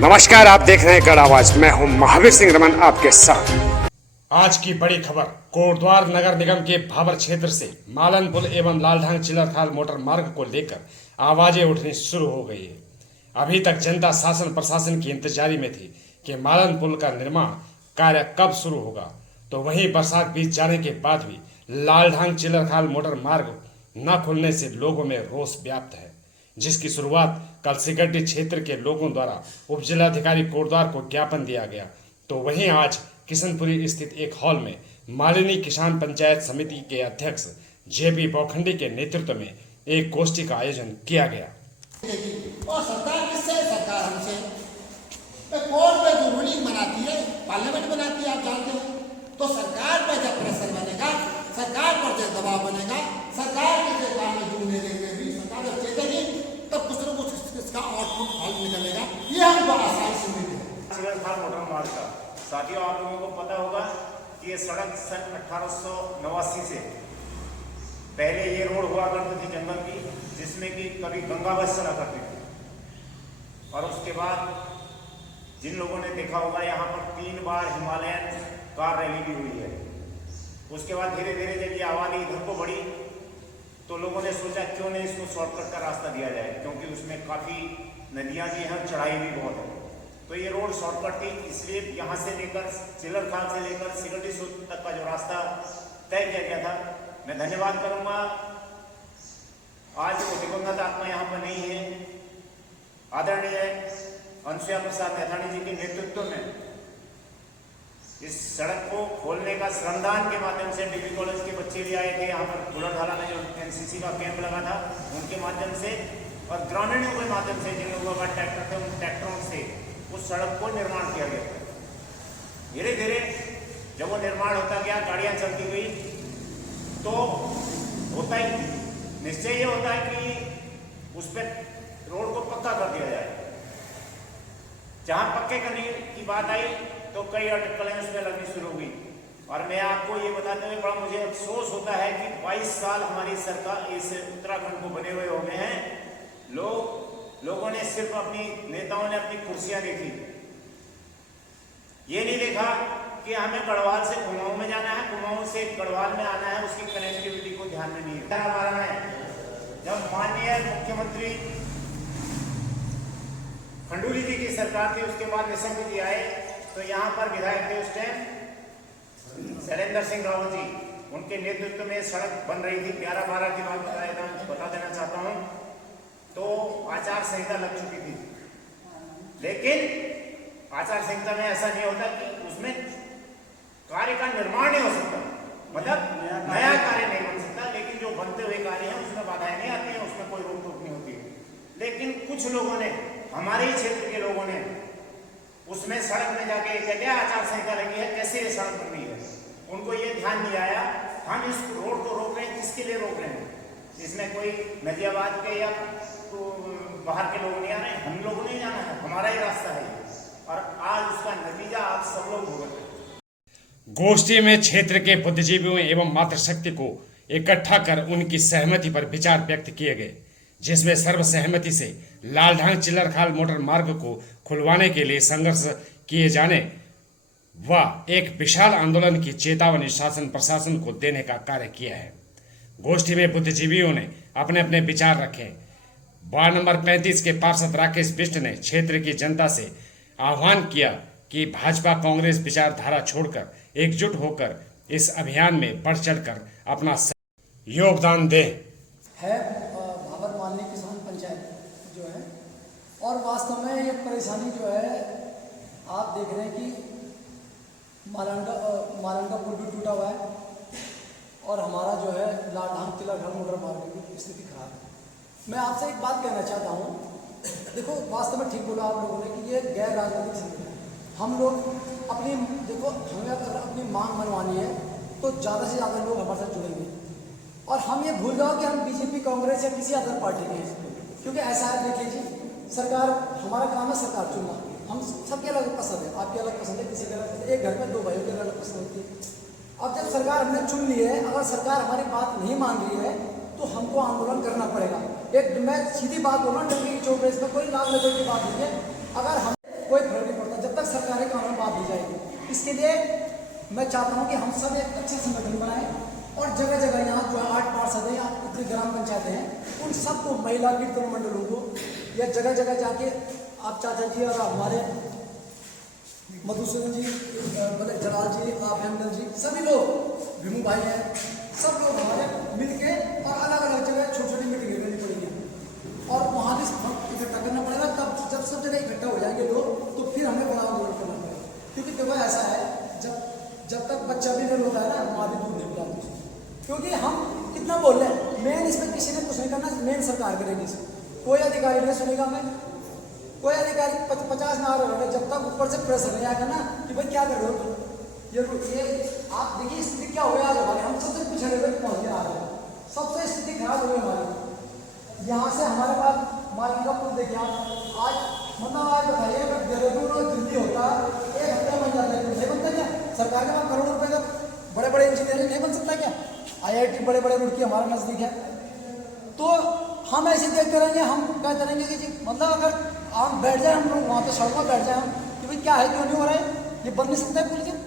नमस्कार, आप देख रहे हैं गढ़ आवाज। मैं हूं महावीर सिंह रमन आपके साथ। आज की बड़ी खबर, कोटद्वार नगर निगम के भाबर क्षेत्र से मालन पुल एवं लालढांग चिलरखाल मोटर मार्ग को लेकर आवाजें उठनी शुरू हो गई है। अभी तक जनता शासन प्रशासन की इंतजारी में थी कि मालन पुल का निर्माण कार्य कब शुरू होगा, तो वहीं बरसात बीत जाने के बाद भी लालढांग चिलरखाल मोटर मार्ग न खुलने से लोगों में रोष व्याप्त है, जिसकी शुरुआत कल सिकटी क्षेत्र के लोगों द्वारा उप जिलाधिकारी कोटद्वार को ज्ञापन दिया गया। तो वहीं आज किशनपुरी स्थित एक हॉल में मालिनी किसान पंचायत समिति के अध्यक्ष जेपी बौखंडी के नेतृत्व में एक गोष्ठी का आयोजन किया गया। और सरकार किससे है? सरकार हमसे। कोर्ट में जो रूलिंग बनाती है, पार्लियामेंट बनाती है, आप जानते हो। तो सरकार पर जब प्रेशर बनेगा, सरकार पर जब दबाव बनेगा, सरकार के जो काम में जुड़ने देंगे भी, सरकार जब चेतेगी तब कुछ न कुछ इसका आउटपुट हल निकलेगा। ये हमको आसानी से मिले चिलरखाल मोटर मार्ग का। साथियों, आप लोगों को पता होगा कि ये सड़क सन 1889 से पहले ये रोड हुआ करती थी जंगल की, जिसमें कि कभी गंगा बस चला करती थी। और उसके बाद जिन लोगों ने देखा होगा, यहाँ पर 3 बार हिमालयन कार रैली भी हुई है। उसके बाद धीरे धीरे जब ये आबादी इधर को बढ़ी तो लोगों ने सोचा क्यों नहीं इसको शॉर्टकट का रास्ता दिया जाए, क्योंकि उसमें काफ़ी नदियाँ भी हैं, चढ़ाई भी बहुत है। तो ये रोड शॉर्टकट थी, इसलिए यहाँ से लेकर चिलरखाल से लेकर सिकटी तक का जो रास्ता तय किया गया था। मैं धन्यवाद करूँगा, आज वो दिवंगत आत्मा यहाँ पर नहीं है, आदरणीय अनुसुईया प्रसाद मैथानी जी के नेतृत्व में इस सड़क को खोलने का श्रमदान के माध्यम से डिग्री कॉलेज के बच्चे भी आए थे यहाँ पर। बुलंदशहर में जो एनसीसी का कैंप लगा था उनके माध्यम से और ग्रामीणों के माध्यम से, जिन लोगों का ट्रैक्टर थे उन ट्रैक्टरों से उस सड़क को निर्माण किया गया था। धीरे धीरे जब वो निर्माण होता गया, गाड़ियाँ चलती गई, तो होता ही निश्चय ये होता है कि उस पर रोड को पक्का कर दिया जाए। जहाँ पक्के करने की बात आई तो कई अटकलें उसमें लगनी शुरू हुई। और मैं आपको ये बताते हुए बड़ा मुझे अफसोस होता है कि 22 साल हमारी सरकार इस उत्तराखंड को बने हुए हो गए हैं। लोगों ने सिर्फ अपनी नेताओं ने अपनी कुर्सियां देखी, ये नहीं देखा कि हमें गढ़वाल से कुमाऊं में जाना है, कुमाऊं से गढ़वाल में आना है, उसकी कनेक्टिविटी को ध्यान में नहीं है। जब माननीय मुख्यमंत्री खंडूरी जी की सरकार थी, उसके बाद निशंक जी आए, तो यहाँ पर विधायक थे उस टाइम शैलेंद्र सिंह रावत जी, उनके नेतृत्व में सड़क बन रही थी। 11-12 की बात बता देना चाहता हूँ। तो आचार संहिता लग चुकी थी, लेकिन आचार संहिता में ऐसा नहीं होता कि उसमें कार्य का निर्माण नहीं हो सकता, मतलब नया कार्य नहीं बन सकता, लेकिन जो बनते हुए कार्य हैं उसमें बाधाएं नहीं आती हैं, उसमें कोई रोक टोक नहीं होती। लेकिन कुछ लोगों ने, हमारे ही क्षेत्र के लोगों ने उसमें सड़क में जाके क्या आचार संहिता लगी है, कैसे ये सड़क बन रही है, उनको ये ध्यान नहीं आया। हम इस रोड को रोक रहे हैं, किसके लिए रोक रहे हैं? इसमें कोई नदियाबाद के या तो बाहर के लोग नहीं आ रहे हैं, हम लोगों ने जाना है, हमारा ही रास्ता है। और आज उसका नतीजा आप सब लोग भुगत रहे हैं। गोष्ठी में क्षेत्र के बुद्धिजीवियों एवं मातृशक्ति को इकट्ठा कर उनकी सहमति पर विचार व्यक्त किए गए, जिसमें सर्वसहमति से लालढांग चिलरखाल मोटर मार्ग को खुलवाने के लिए संघर्ष किए जाने व एक विशाल आंदोलन की चेतावनी शासन प्रशासन को देने का कार्य किया है। गोष्ठी में बुद्धिजीवियों ने अपने अपने विचार रखे। वार्ड नंबर 35 के पार्षद राकेश बिष्ट ने क्षेत्र की जनता से आह्वान किया कि भाजपा कांग्रेस विचारधारा छोड़कर एकजुट होकर इस अभियान में बढ़ चढ़कर अपना योगदान दे। है भाबर मालिनी किसान पंचायत जो है, और वास्तव में ये परेशानी जो है आप देख रहे हैं कि मालंगा पुल भी टूटा हुआ है और हमारा जो है लालढांग चिलरखाल मोटर मार्ग की स्थिति खराब है। मैं आपसे एक बात कहना चाहता हूँ, देखो वास्तव में ठीक बोला आप लोगों ने कि ये गैर राजनीतिक संगठन है। हम लोग अपनी, देखो हमें अगर अपनी मांग मनवानी है तो ज़्यादा से ज़्यादा लोग हमारे साथ जुड़ेंगे, और हम ये भूल जाओ कि हम बीजेपी कांग्रेस या किसी अदर पार्टी के हैं, क्योंकि ऐसा है, देख लीजिए सरकार, हमारा काम है सरकार चुनना। हम सबके अलग पसंद है, आपकी अलग पसंद है, किसी का अलग, एक घर में 2 भाइयों की अलग पसंद होती है। अब जब सरकार हमने चुन ली है, अगर सरकार हमारी बात नहीं मान रही है तो हमको आंदोलन करना पड़ेगा। एक मैं सीधी बात बोल रहा हूँ, डंडी की चोट में, इसमें कोई लाभ लेने की बात नहीं है। अगर हम कोई इसके लिए मैं चाहता हूँ कि हम सब एक अच्छा संगठन बनाएं और जगह जगह यहाँ जो 8 पार्षद हैं या इतनी ग्राम पंचायतें हैं उन सबको महिला कीर्तन मंडलों को या जगह जगह जाके आप चाचा जी और हमारे मधुसूदन जी, जलाल जी, आप हेमंत जी, सभी लोग, भीमू भाई हैं, सब लोग हमारे मिलके और अलग अलग जगह छोटी छोटी मीटिंग करनी पड़ेगी और वहाँ भी इकट्ठा करना पड़ेगा। तब जब सब जगह इकट्ठा हो जाएंगे लोग तो फिर हमें बड़ा आंदोलन करना पड़ेगा। क्योंकि देखो ऐसा है, जब तक बच्चा भी नहीं होता है ना, माँ भी दूध नहीं पिलाती। क्योंकि हम कितना बोल रहे हैं, मेन इसमें किसी ने कुछ नहीं करना, मेन सरकार करेगी इसमें। कोई अधिकारी नहीं सुनेगा हमें, कोई अधिकारी 50 ना रहे, जब तक ऊपर से प्रेशर नहीं आएगा ना कि भाई क्या कर रहे हो तुम, ये आप देखिए स्थिति क्या हो गया आज हमारे, हम सबसे पिछड़े हुए पहुँच आ रहे हैं, सबसे स्थिति खराब हो गई हमारी। यहाँ से हमारे पास मालवी का पुल देखिए आज, मतलब आज बताइए अगर देहरादून और दिल्ली होता 1 हफ्ते बन जाता है, नहीं बनता क्या? सरकार के पास करोड़ों रुपए का बड़े बड़े इंजीनियर नहीं बन सकता क्या? IIT बड़े बड़े रुड़की हमारा नजदीक है। तो हम ऐसे देखते रहेंगे, हम क्या करेंगे कि जी मतलब अगर हम बैठ जाए, हम लोग वहाँ पे सड़क पर बैठ जाए हम कि भाई क्या है, क्यों नहीं हो रहा है, ये बन नहीं सकता है पुल के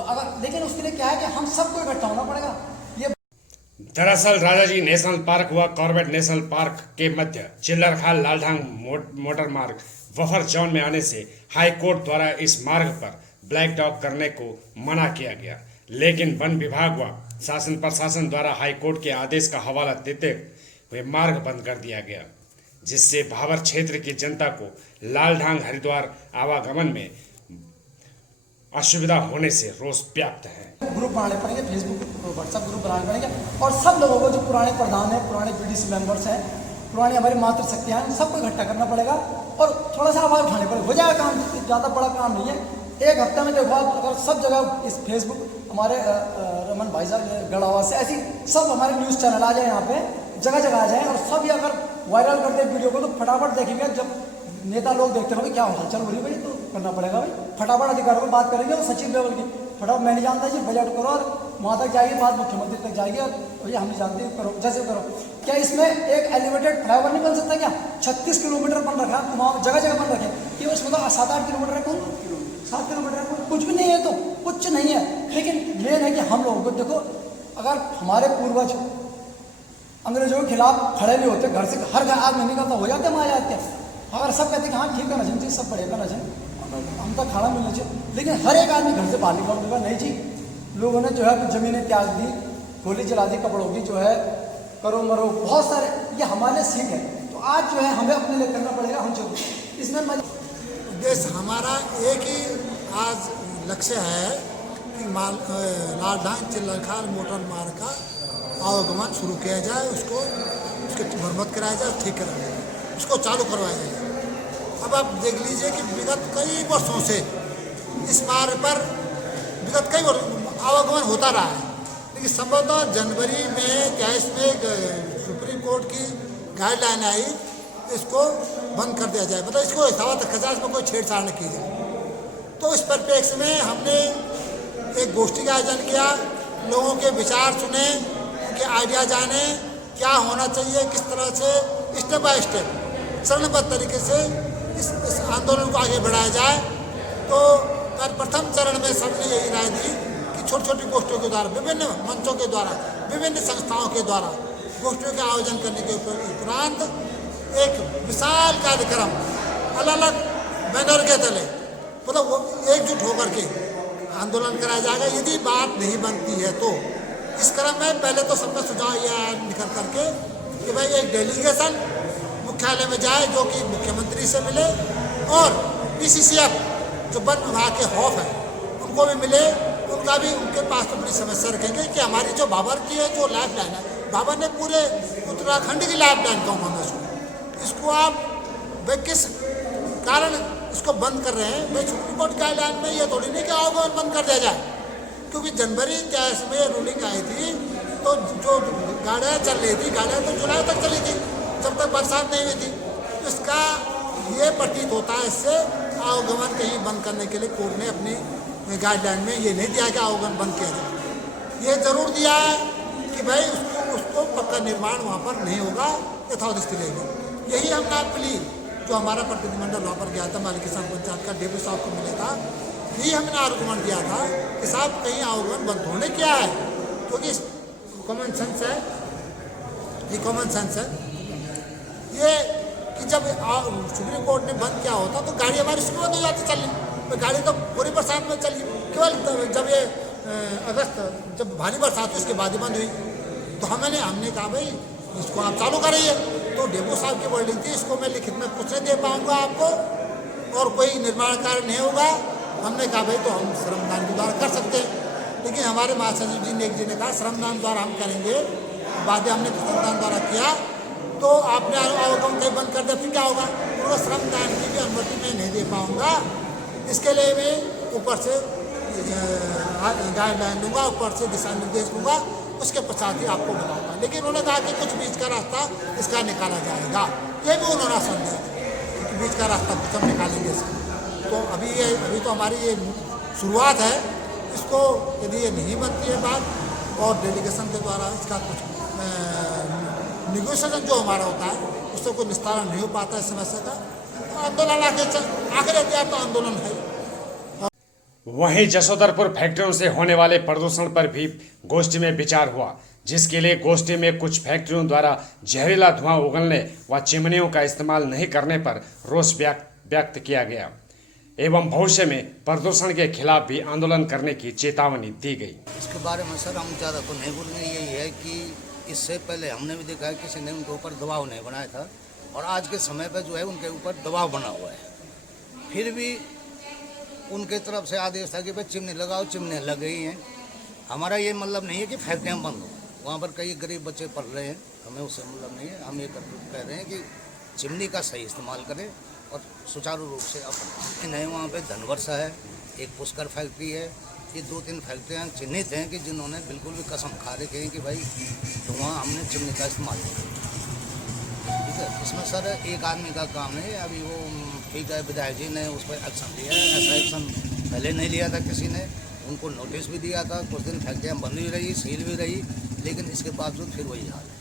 अगर, लेकिन उसके लिए क्या है कि हम सबको इकट्ठा होना पड़ेगा। ये दरअसल राजाजी नेशनल पार्क व कॉर्बेट नेशनल पार्क के मध्य चिल्लरखाल लालढांग मोटर मार्ग बफर जोन में आने से हाई कोर्ट द्वारा इस मार्ग पर ब्लैक डॉग करने को मना किया गया, लेकिन वन विभाग व शासन प्रशासन द्वारा हाई कोर्ट के आदेश का हवाला देते हुए मार्ग बंद कर दिया गया, जिससे भाबर क्षेत्र की जनता को लालढांग हरिद्वार आवागमन में असुविधा होने से रोष व्याप्त है। ग्रुप बनाने पड़ेंगे, फेसबुक व्हाट्सएप ग्रुप बनाने पड़ेंगे और सब लोगों को, जो पुराने प्रधान हैं, पुराने PDC मेंबर्स हैं, पुरानी हमारी मातृशक्तियाँ हैं, सबको इकट्ठा करना पड़ेगा और थोड़ा सा आवाज़ उठाने पड़ेगा। हो जाएगा काम, ज़्यादा बड़ा काम नहीं है। 1 हफ्ते में देखो आप, अगर सब जगह इस फेसबुक हमारे रमन भाई साहब गढ़ावा से ऐसी सब हमारे न्यूज़ चैनल आ जाए, यहाँ पे जगह जगह आ जाए और सब ये अगर वायरल करते हैं वीडियो को, तो फटाफट देखेंगे। जब नेता लोग देखते हैं क्या होता है, चल बोलिए भाई तो करना पड़ेगा भाई, फटाफट अधिकारियों को बात करेंगे और सचिव लेवल की फटाफट, मैं नहीं जानता जी, बजट करो और वहाँ तक जाएगी बात, मुख्यमंत्री तक जाएगी और भैया हम नहीं जानते, करो जैसे करो। क्या इसमें एक एलिवेटेड फ्लाईओवर नहीं बन सकता क्या? 36 किलोमीटर बन रखा है, वहाँ जगह जगह बन रखे कि उसमें तो 7-8 किलोमीटर है, कौन 7 किलोमीटर है, कुछ भी नहीं है, तो कुछ नहीं है। लेकिन मेन है कि हम लोगों को देखो, अगर हमारे पूर्वज अंग्रेजों के खिलाफ खड़े नहीं होते, घर से हर घर आदमी निकलता हो जाते, वहाँ जाते हैं, अगर सब कहते हैं हाँ ठीक है ना जी, सब बढ़िया ना जी, हम तक खाना मिलना चाहिए, लेकिन हर एक आदमी घर से बाहर निकल, नहीं जी, लोगों ने जो है ज़मीनें त्याग दी, गोली चला दी कपड़ों की, जो है करो मरो, बहुत सारे, ये हमारे सीख है। तो आज जो है हमें अपने लिए करना पड़ेगा, हम चलो इसमें उद्देश्य हमारा एक ही आज लक्ष्य है कि लालढांग चिल्लरखाल मोटर मार्ग का आवागमन शुरू किया जाए, उसकी मरम्मत कराया जाए, ठीक कराया जाए, उसको चालू करवाया जाए। अब आप देख लीजिए कि विगत कई वर्षों से इस मार्ग पर विगत कई वर्ष आवागमन होता रहा है, लेकिन संभवतः जनवरी में 23 में सुप्रीम कोर्ट की गाइडलाइन आई, इसको बंद कर दिया जाए, मतलब इसको हिसाब तक खजा, इसमें कोई छेड़छाड़ न की जाए। तो इस परिप्रेक्ष्य में हमने एक गोष्ठी का आयोजन किया, लोगों के विचार सुने, उनके आइडिया जाने, क्या होना चाहिए, किस तरह से स्टेप बाय स्टेप चरणबद्ध तरीके से इस आंदोलन को आगे बढ़ाया जाए। तो प्रथम चरण में सबने यही राय दी कि छोटी छोटी गोष्ठियों के द्वारा, विभिन्न मंचों के द्वारा, विभिन्न संस्थाओं के द्वारा गोष्ठियों के आयोजन करने के उपरांत एक विशाल कार्यक्रम अलग अलग बैनर के तले, मतलब वो एकजुट होकर के आंदोलन कराया जाएगा। यदि बात नहीं बनती है तो इस क्रम में पहले तो सबका सुझाव यह निकल करके कि भाई एक डेलीगेशन मुख्यालय में जाए, जो कि मुख्यमंत्री से मिले, और PCCF जो वन विभाग के हॉफ है उनको भी मिले, उनका भी उनके पास तो बड़ी समस्या रखेंगे कि हमारी जो भाबर की है जो लाइफ लाइन है, भाबर ने पूरे उत्तराखंड की लाइफ लाइन का उन्होंने सुना, इसको आप भाई किस कारण इसको बंद कर रहे हैं? भाई सुप्रीम कोर्ट गाइडलाइन में ये थोड़ी नहीं कि आवागमन बंद कर दिया जाए, क्योंकि जनवरी 23 में रूलिंग आई थी, तो जो गाड़ियाँ चल रही थी, गाड़ियाँ तो जुलाई तक चली थी, जब तक बरसात नहीं हुई थी। इसका ये प्रतीत होता है, इससे आवागमन कहीं बंद करने के लिए कोर्ट ने अपनी गाइडलाइन में ये नहीं दिया कि आवागमन बंद किया जाए, ये ज़रूर दिया है कि भाई उसको पक्का निर्माण वहाँ पर नहीं होगा, यथावत स्थिति रहेगी। यही हमने प्लीज जो हमारा प्रतिनिधिमंडल वहाँ पर गया था, मालिक किसान पंचायत का डेप्यूटी साहब को मिला था, यही हमने आर्गुमेंट दिया था कि साहब कहीं आवागमन बंद होने क्या है, क्योंकि कॉमन सेंस है, ये कॉमन सेंस है ये कि जब सुप्रीम कोर्ट ने बंद किया होता तो गाड़ी हमारी शुरू बंद हो जाती चलनी, तो गाड़ी तो पूरी बरसात में चली, केवल जब ये अगस्त जब भारी बरसात हुई उसके बाद ही बंद हुई। तो हमने कहा भाई इसको आप चालू करिए, तो डेपो साहब की वर्डिंग थी इसको मैं लिखित में कुछ नहीं दे पाऊँगा आपको और कोई निर्माण कार्य नहीं होगा। हमने कहा भाई तो हम श्रमदान के द्वारा कर सकते हैं, लेकिन हमारे महासचिव जी ने एक जी ने कहा श्रमदान द्वारा हम करेंगे। बाद में हमने श्रमदान द्वारा किया तो आपने आवागमन कहीं बंद कर दिया, फिर क्या होगा? तो श्रमदान की भी अनुमति मैं नहीं दे पाऊँगा, इसके लिए मैं ऊपर से गाइडलाइन दूंगा, ऊपर से दिशा निर्देश दूंगा, उसके पश्चात ही आपको बुलाऊंगा। लेकिन उन्होंने कहा कि कुछ बीच का रास्ता इसका निकाला जाएगा, ये भी उन्होंने आश्वासन दिया कि बीच का रास्ता कुछ हम निकालेंगे इसका। तो अभी तो हमारी ये शुरुआत है, इसको यदि ये नहीं बनती है बात और डेलीगेशन के द्वारा इसका कुछ निगोशिएशन जो हमारा होता है उससे कोई निस्तारण नहीं हो पाता है समस्या का, तो आंदोलन आगे रहते हैं, तो आंदोलन है। वहीं जसोदरपुर फैक्ट्रियों से होने वाले प्रदूषण पर भी गोष्ठी में विचार हुआ, जिसके लिए गोष्ठी में कुछ फैक्ट्रियों द्वारा जहरीला धुआं उगलने व चिमनियों का इस्तेमाल नहीं करने पर रोष व्यक्त किया गया एवं भविष्य में प्रदूषण के खिलाफ भी आंदोलन करने की चेतावनी दी गई। इसके बारे में सर हम ज़्यादा तो नहीं बोलेंगे, यही है कि इससे पहले हमने भी देखा है किसी ने उनके ऊपर दबाव नहीं बनाया था और आज के समय पर जो है उनके ऊपर दबाव बना हुआ है, फिर भी उनके तरफ से आदेश था कि भाई चिमनी लगाओ, चिमनी लग गई हैं। हमारा ये मतलब नहीं है कि फैक्ट्रियाँ बंद हो, वहाँ पर कई गरीब बच्चे पढ़ रहे हैं, हमें उससे मतलब नहीं है। हम ये कह रहे हैं कि चिमनी का सही इस्तेमाल करें और सुचारू रूप से अपने नहीं। वहाँ पे धनवर्षा है, एक पुष्कर फैक्ट्री है, ये 2-3 फैक्ट्रियाँ चिन्हित हैं कि जिन्होंने बिल्कुल भी कसम खा रखे हैं कि भाई धुआं हमने चिमनी का इस्तेमाल किया। ठीक है, इसमें सर एक आदमी का काम है, अभी वो ठीक है विधायक जी ने उस पर एक्शन लिया है, ऐसा एक्शन पहले नहीं लिया था किसी ने, उनको नोटिस भी दिया था, कुछ दिन फैक्ट्रियाँ बंद भी रही, सील भी रही, लेकिन इसके बावजूद फिर वही हाल है।